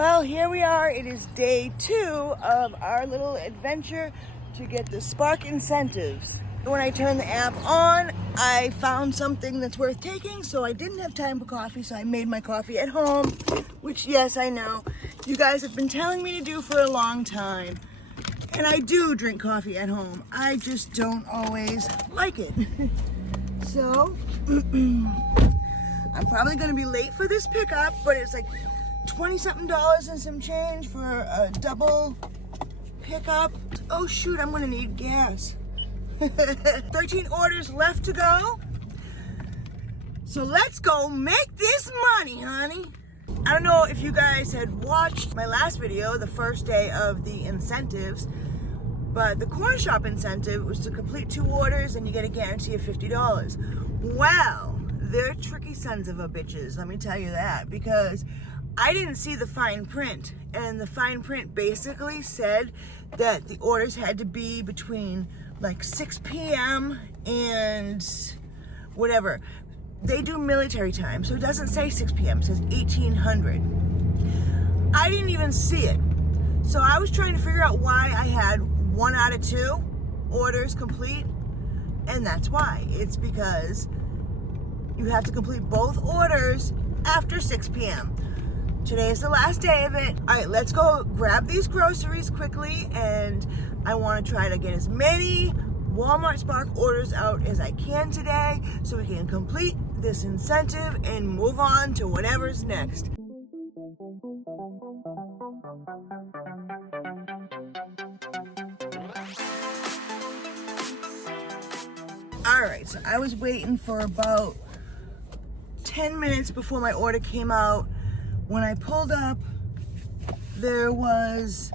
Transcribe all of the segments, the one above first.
Well, here we are. It is day 2 of our little adventure to get the Spark incentives. When I turned the app on, I found something that's worth taking, so I didn't have time for coffee, so I made my coffee at home, which, yes, I know, you guys have been telling me to do for a long time. And I do drink coffee at home. I just don't always like it. So, I'm probably going to be late for this pickup, but it's like $20-something and some change for a double pickup. Oh shoot, I'm going to need gas. 13 orders left to go. So let's go make this money, honey. I don't know if you guys had watched my last video, the first day of the incentives, but the corner shop incentive was to complete 2 orders and you get a guarantee of $50. Well, they're tricky sons of a bitches, let me tell you that, because I didn't see the fine print, and the fine print basically said that the orders had to be between like 6 p.m. and whatever. They do military time, so it doesn't say 6 p.m., it says 1800. I didn't even see it. So I was trying to figure out why I had 1 out of 2 orders complete, and that's why. It's because you have to complete both orders after 6 p.m. Today is the last day of it. All right, let's go grab these groceries quickly, and I want to try to get as many Walmart Spark orders out as I can today so we can complete this incentive and move on to whatever's next. All right, so I was waiting for about 10 minutes before my order came out. When I pulled up, there was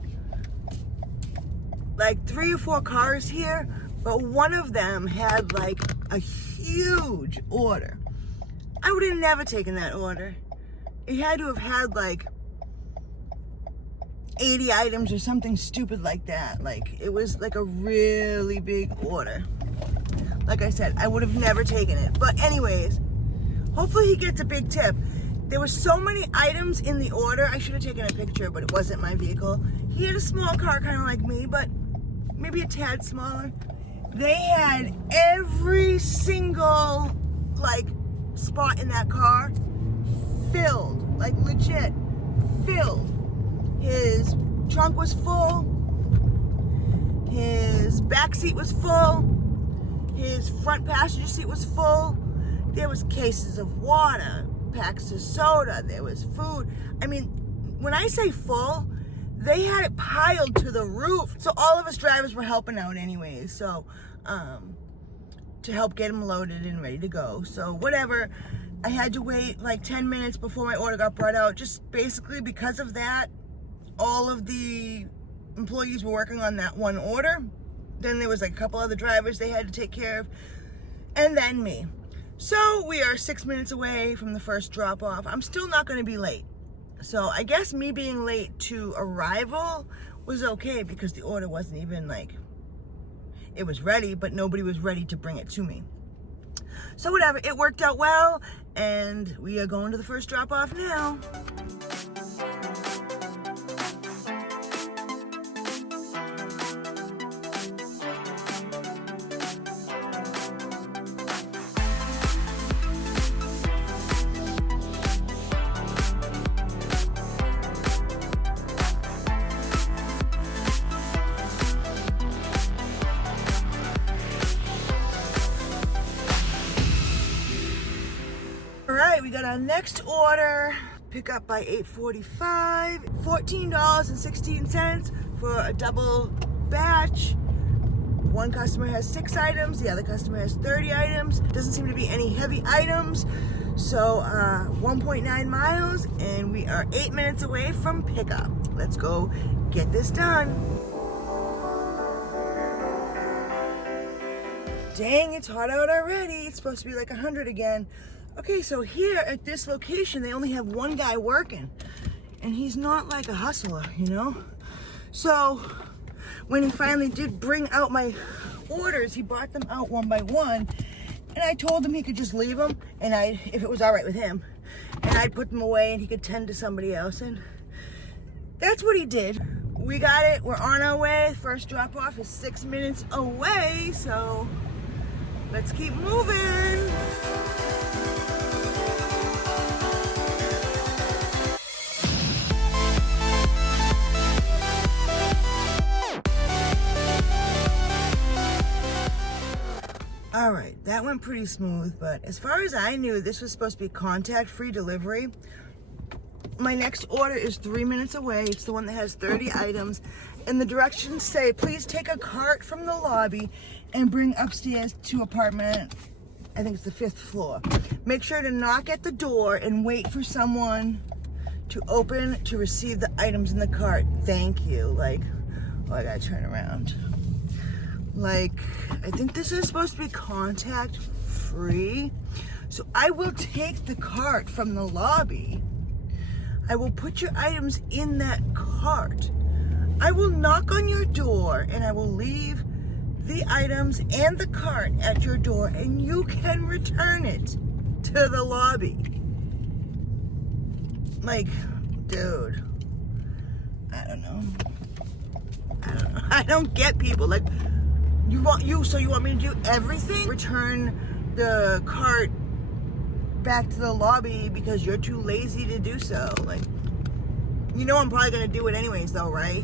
like 3 or 4 cars here, but one of them had like a huge order. I would have never taken that order. It had to have had like 80 items or something stupid like that. Like, it was like a really big order. Like I said, I would have never taken it. But anyways, hopefully he gets a big tip. There were so many items in the order. I should have taken a picture, but it wasn't my vehicle. He had a small car, kind of like me, but maybe a tad smaller. They had every single, like, spot in that car filled, like legit filled. His trunk was full. His back seat was full. His front passenger seat was full. There was cases of water, packs of soda, there was food. I mean, when I say full, they had it piled to the roof. So all of us drivers were helping out anyways, so to help get him loaded and ready to go. So whatever, I had to wait like 10 minutes before my order got brought out, just basically because of that. All of the employees were working on that one order. Then there was like a couple other drivers they had to take care of, and then me. So we are 6 minutes away from the first drop off. I'm still not going to be late. So I guess me being late to arrival was okay because the order wasn't even like, it was ready, but nobody was ready to bring it to me. So whatever, it worked out well, and we are going to the first drop off now. We got our next order, pick up by 8:45, $14.16 for a double batch. One customer has 6 items, the other customer has 30 items. Doesn't seem to be any heavy items. So 1.9 miles, and we are 8 minutes away from pickup. Let's go get this done. Dang, it's hot out already. It's supposed to be like 100 again. Okay, so here at this location, they only have one guy working, and he's not like a hustler, you know? So when he finally did bring out my orders, he brought them out one by one, and I told him he could just leave them, and if it was all right with him, and I'd put them away and he could tend to somebody else. And that's what he did. We got it, we're on our way. First drop off is 6 minutes away, so let's keep moving. All right, that went pretty smooth, but as far as I knew, this was supposed to be contact-free delivery. My next order is 3 minutes away. It's the one that has 30 items, and the directions say, please take a cart from the lobby and bring upstairs to apartment, I think it's the 5th floor. Make sure to knock at the door and wait for someone to open to receive the items in the cart. Thank you. Like, oh, I gotta turn around. Like, I think this is supposed to be contact free. So I will take the cart from the lobby. I will put your items in that cart. I will knock on your door and I will leave the items and the cart at your door, and you can return it to the lobby. Like, dude, I don't know. I don't get people. Like, you want me to do everything? Return the cart back to the lobby because you're too lazy to do so. Like, you know I'm probably gonna do it anyways though, right?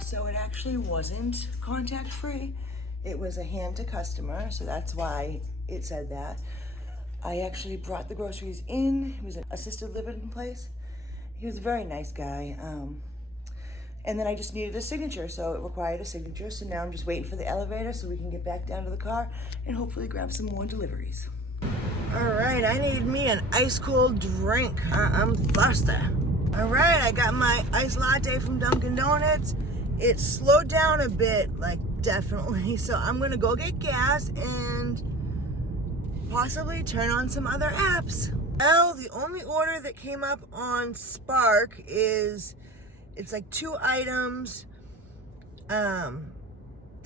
So it actually wasn't contact free. It was a hand to customer, so that's why it said that. I actually brought the groceries in. It was an assisted living place. He was a very nice guy. And then I just needed a signature, so it required a signature. So now I'm just waiting for the elevator so we can get back down to the car and hopefully grab some more deliveries. All right, I need me an ice cold drink. I'm thirsty. All right, I got my iced latte from Dunkin' Donuts. It slowed down a bit, like definitely. So I'm gonna go get gas and possibly turn on some other apps. Well, the only order that came up on Spark is, it's like 2 items. There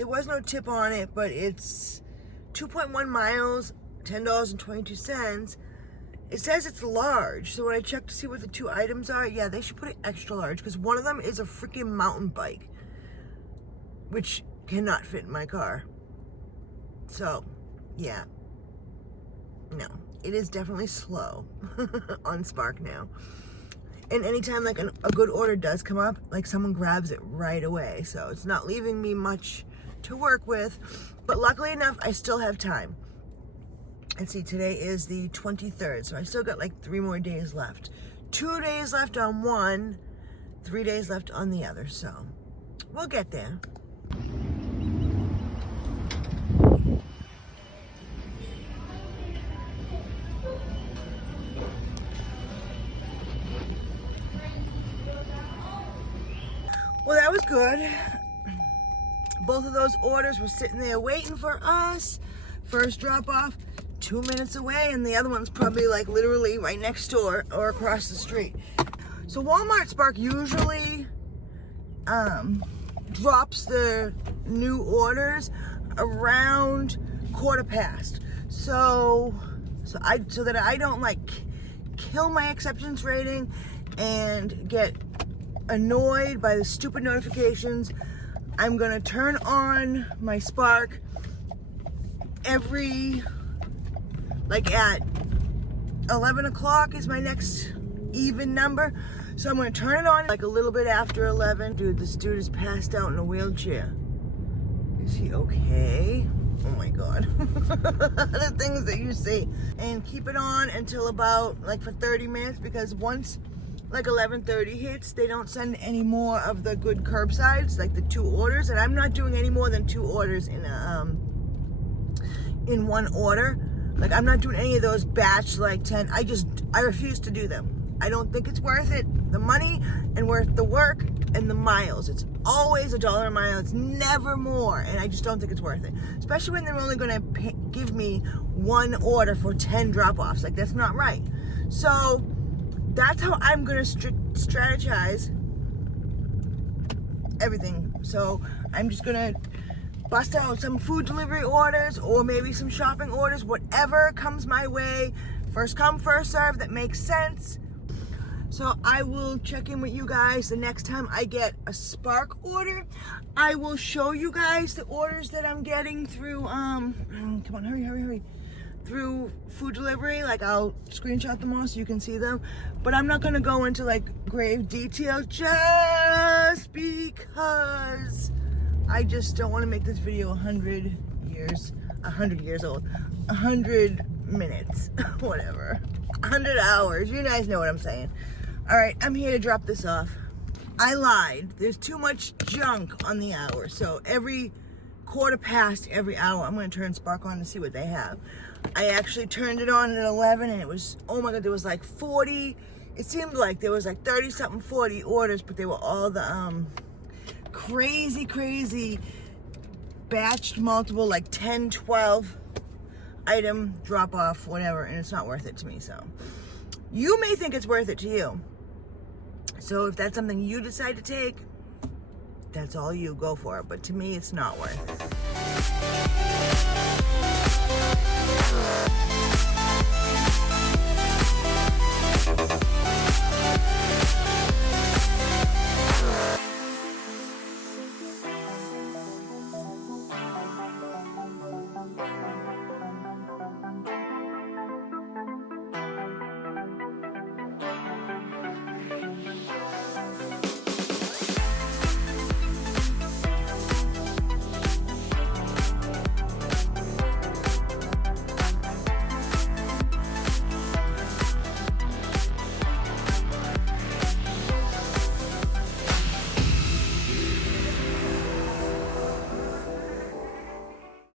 was no tip on it, but it's 2.1 miles, $10.22. It says it's large, so when I checked to see what the 2 items are, yeah, they should put it extra large, because one of them is a freaking mountain bike, which cannot fit in my car. So, yeah. No, it is definitely slow on Spark now. And anytime like a good order does come up, like someone grabs it right away. So it's not leaving me much to work with. But luckily enough, I still have time. And see, today is the 23rd. So I still got like 3 more days left. 2 days left on one, 3 days left on the other. So we'll get there. Well, that was good. Both of those orders were sitting there waiting for us. First drop off, 2 minutes away, and the other one's probably like literally right next door or across the street. So Walmart Spark usually drops the new orders around 1/4 so that I don't like kill my acceptance rating and get annoyed by the stupid notifications. I'm gonna turn on my Spark every, like at 11 o'clock is my next even number. So I'm gonna turn it on like a little bit after 11. Dude, this dude is passed out in a wheelchair. Is he okay? Oh my God. The things that you see. And keep it on until about like for 30 minutes, because once like 11:30 hits, they don't send any more of the good curbsides, like the 2 orders, and I'm not doing any more than 2 orders in one order. Like I'm not doing any of those batch like 10. I refuse to do them. I don't think it's worth it, the money and worth the work and the miles. It's always $1 a mile. It's never more, and I just don't think it's worth it. Especially when they're only gonna give me 1 order for 10 drop-offs. Like that's not right. So that's how I'm gonna strategize everything. So I'm just gonna bust out some food delivery orders or maybe some shopping orders, whatever comes my way. First come, first serve, that makes sense. So I will check in with you guys the next time I get a Spark order. I will show you guys the orders that I'm getting through, come on, hurry. Through food delivery. Like, I'll screenshot them all so you can see them. But I'm not gonna go into like grave detail just because I just don't want to make this video 100 years old. 100 minutes, whatever. 100 hours, you guys know what I'm saying. All right, I'm here to drop this off. I lied. There's too much junk on the hour. So every quarter past every hour, I'm going to turn Spark on to see what they have. I actually turned it on at 11 and it was, oh my God, there was like 40. It seemed like there was like 30 something, 40 orders, but they were all the crazy batched multiple, like 10, 12 item drop off, whatever, and it's not worth it to me. So you may think it's worth it to you. So if that's something you decide to take, that's all you, go for it. But to me, it's not worth it.